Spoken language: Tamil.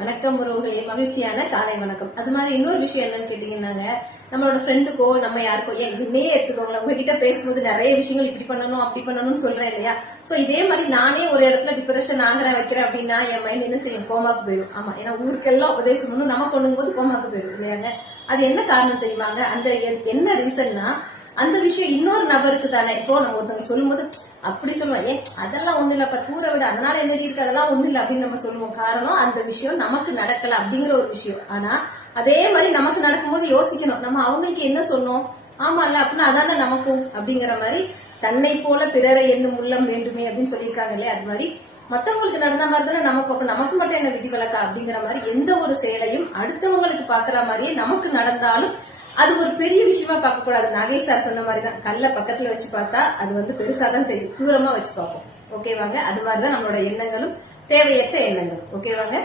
வணக்கம் உறவுகளே, மகிழ்ச்சியான காலை வணக்கம். அது மாதிரி இன்னொரு விஷயம் என்னன்னு கேட்டீங்கன்னாங்க, நம்மளோட ஃப்ரெண்டுக்கோ நம்ம யாருக்கோ என்னே எடுத்துக்கோங்களேன், உங்ககிட்ட பேசும்போது நிறைய விஷயங்கள் இப்படி பண்ணணும் அப்படி பண்ணணும்னு சொல்றேன் இல்லையா? சோ இதே மாதிரி நானே ஒரு இடத்துல டிப்ரெஷன் ஆகிறேன் வைக்கிறேன் அப்படின்னா என் மைண்ட் என்ன செய்யும்? கோமாக்கு போயிடும். ஆமா, ஏன்னா ஊருக்கெல்லாம் உபதேசம் பண்ணணும், நம்ம கொண்டு போது கோமாக்கு போயிடும் இல்லையாங்க? அது என்ன காரணம் தெரியுமாங்க? அந்த என்ன ரீசன்னா, அந்த விஷயம் இன்னொரு நபருக்கு தானே. இப்போ நம்ம ஒருத்தவங்க சொல்லும் போது அப்படி சொல்லுவோம், அதெல்லாம் ஒண்ணு இல்ல, தூர விட, அதனால என்ன இருக்கு, அதெல்லாம் ஒண்ணு இல்ல அப்படின்னு நம்ம சொல்லுவோம். காரணம் அந்த விஷயம் நமக்கு நடக்கல அப்படிங்கிற ஒரு விஷயம். ஆனா அதே மாதிரி நமக்கு நடக்கும்போது யோசிக்கணும், நம்ம அவங்களுக்கு என்ன சொன்னோம், ஆமா இல்ல அப்படின்னா அதான நமக்கும் அப்படிங்கிற மாதிரி. தன்னை போல பிறரை என்னும் உள்ளம் வேண்டுமே அப்படின்னு சொல்லியிருக்காங்க இல்லையா? அது மாதிரி மத்தவங்களுக்கு நடந்த மாதிரி தானே நமக்கு மட்டும் என்ன விதிவிலக்கா அப்படிங்கிற மாதிரி எந்த ஒரு செயலையும் அடுத்தவங்களுக்கு பாக்குற மாதிரியே நமக்கு நடந்தாலும் அது ஒரு பெரிய விஷயமா பார்க்க கூடாது. நாகேஷ் சார் சொன்ன மாதிரிதான், கல்ல பக்கத்துல வச்சு பார்த்தா அது பெருசாதான் தெரியும், தூரமா வச்சு பார்ப்போம். ஓகேவாங்க? அது மாதிரிதான் நம்மளோட எண்ணங்களும், தேவையற்ற எண்ணங்கள். ஓகேவாங்க?